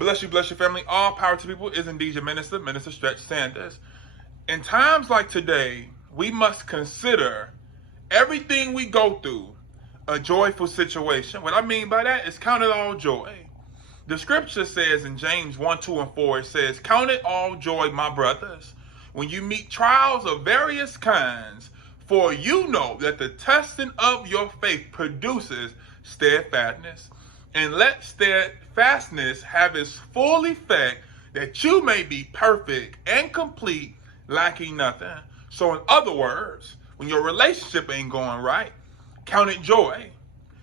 Bless you, family. All power to people is indeed your minister, Minister Stretch Sanders. In times like today, we must consider everything we go through a joyful situation. What I mean by that is count it all joy. The scripture says in James 1, 2, and 4, it says, "Count it all joy, my brothers, when you meet trials of various kinds, for you know that the testing of your faith produces steadfastness. And let steadfastness have its full effect, that you may be perfect and complete, lacking nothing." So in other words, when your relationship ain't going right, count it joy.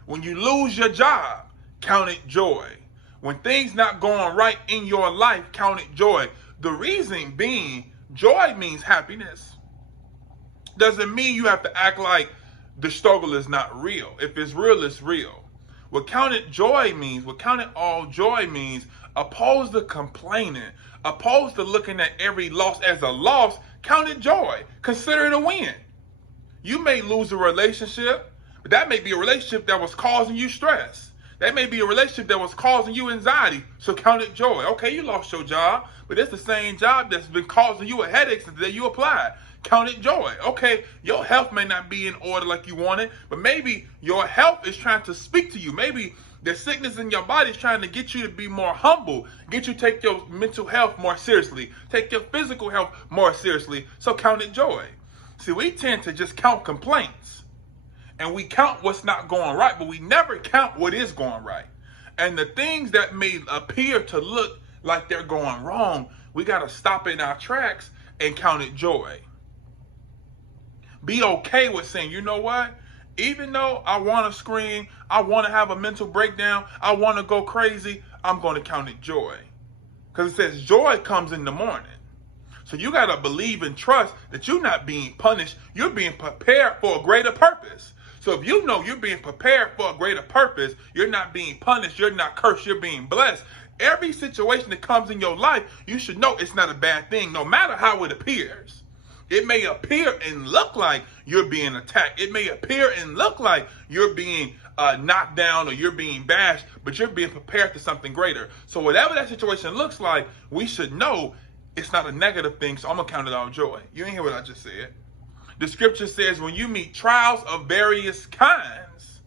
When you lose your job, count it joy. When things not going right in your life, count it joy. The reason being, joy means happiness. Doesn't mean you have to act like the struggle is not real. If it's real, it's real. What count it all joy means, opposed to complaining, opposed to looking at every loss as a loss, count it joy. Consider it a win. You may lose a relationship, but that may be a relationship that was causing you stress. That may be a relationship that was causing you anxiety. So count it joy. Okay, you lost your job, but it's the same job that's been causing you a headache since the day you applied. Count it joy. Okay, your health may not be in order like you wanted, but maybe your health is trying to speak to you. Maybe the sickness in your body is trying to get you to be more humble, get you to take your mental health more seriously, take your physical health more seriously. So count it joy. See, we tend to just count complaints, and we count what's not going right, but we never count what is going right. And the things that may appear to look like they're going wrong, we got to stop in our tracks and count it joy. Be okay with saying, you know what? Even though I want to scream, I want to have a mental breakdown, I want to go crazy, I'm going to count it joy. Because it says joy comes in the morning. So you got to believe and trust that you're not being punished. You're being prepared for a greater purpose. So if you know you're being prepared for a greater purpose, you're not being punished, you're not cursed, you're being blessed. Every situation that comes in your life, you should know it's not a bad thing, no matter how it appears. It may appear and look like you're being attacked. It may appear and look like you're being knocked down or you're being bashed, but you're being prepared for something greater. So whatever that situation looks like, we should know it's not a negative thing, so I'm going to count it all joy. You ain't hear what I just said. The scripture says, when you meet trials of various kinds,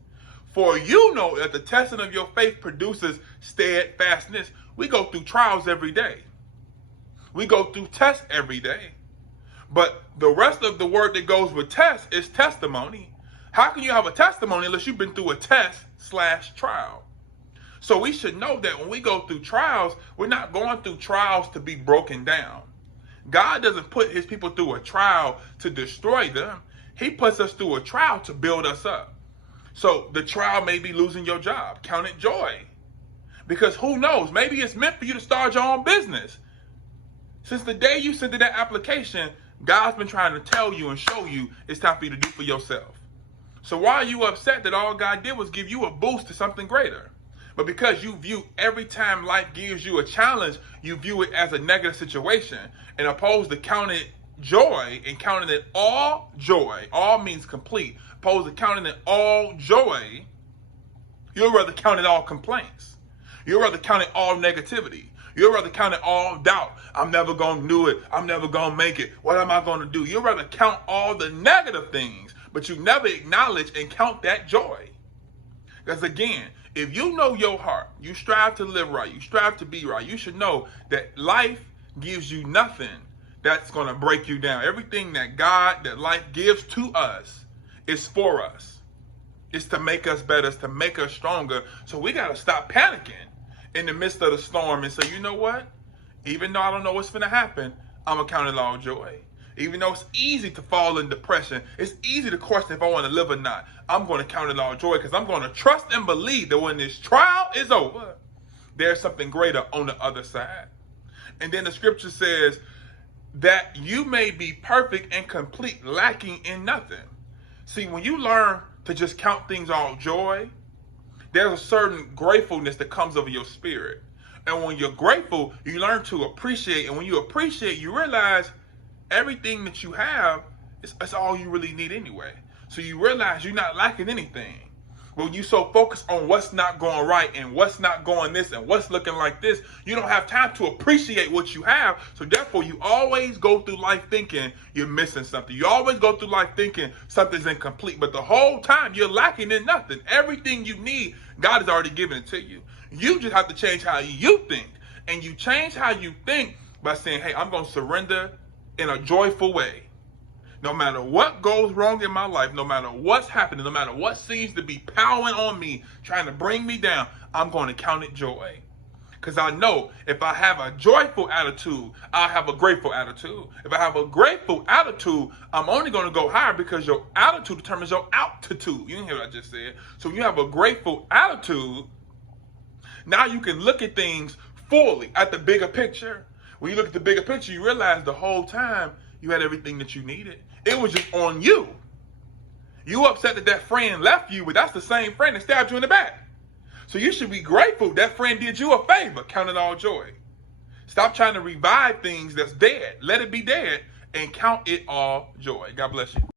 for you know that the testing of your faith produces steadfastness. We go through trials every day. We go through tests every day. But the rest of the word that goes with test is testimony. How can you have a testimony unless you've been through a test/trial? So we should know that when we go through trials, we're not going through trials to be broken down. God doesn't put his people through a trial to destroy them. He puts us through a trial to build us up. So the trial may be losing your job. Count it joy. Because who knows? Maybe it's meant for you to start your own business. Since the day you sent in that application, God's been trying to tell you and show you it's time for you to do for yourself. So why are you upset that all God did was give you a boost to something greater? But because you view every time life gives you a challenge, you view it as a negative situation, and opposed to counting it joy and counting it all joy, all means complete, opposed to counting it all joy, you'll rather count it all complaints. You'll rather count it all negativity. You'll rather count it all doubt. I'm never going to do it. I'm never going to make it. What am I going to do? You'll rather count all the negative things, but you never acknowledge and count that joy. Because again, if you know your heart, you strive to live right, you strive to be right, you should know that life gives you nothing that's going to break you down. Everything that life gives to us is for us. It's to make us better. It's to make us stronger. So we got to stop panicking in the midst of the storm and say, you know what? Even though I don't know what's going to happen, I'm going to count it all joy. Even though it's easy to fall in depression, it's easy to question if I want to live or not, I'm going to count it all joy because I'm going to trust and believe that when this trial is over, there's something greater on the other side. And then the scripture says that you may be perfect and complete, lacking in nothing. See, when you learn to just count things all joy, there's a certain gratefulness that comes over your spirit. And when you're grateful, you learn to appreciate. And when you appreciate, you realize everything that you have is all you really need anyway. So you realize you're not lacking anything. When you so focused on what's not going right and what's not going this and what's looking like this, you don't have time to appreciate what you have. So therefore, you always go through life thinking you're missing something. You always go through life thinking something's incomplete. But the whole time, you're lacking in nothing. Everything you need, God has already given it to you. You just have to change how you think. And you change how you think by saying, hey, I'm going to surrender in a joyful way. No matter what goes wrong in my life, no matter what's happening, no matter what seems to be piling on me, trying to bring me down, I'm going to count it joy. Because I know if I have a joyful attitude, I'll have a grateful attitude. If I have a grateful attitude, I'm only going to go higher because your attitude determines your altitude. You didn't hear what I just said. So when you have a grateful attitude, now you can look at things fully at the bigger picture. When you look at the bigger picture, you realize the whole time you had everything that you needed. It was just on you. You upset that that friend left you, but that's the same friend that stabbed you in the back. So you should be grateful that friend did you a favor. Count it all joy. Stop trying to revive things that's dead. Let it be dead and count it all joy. God bless you.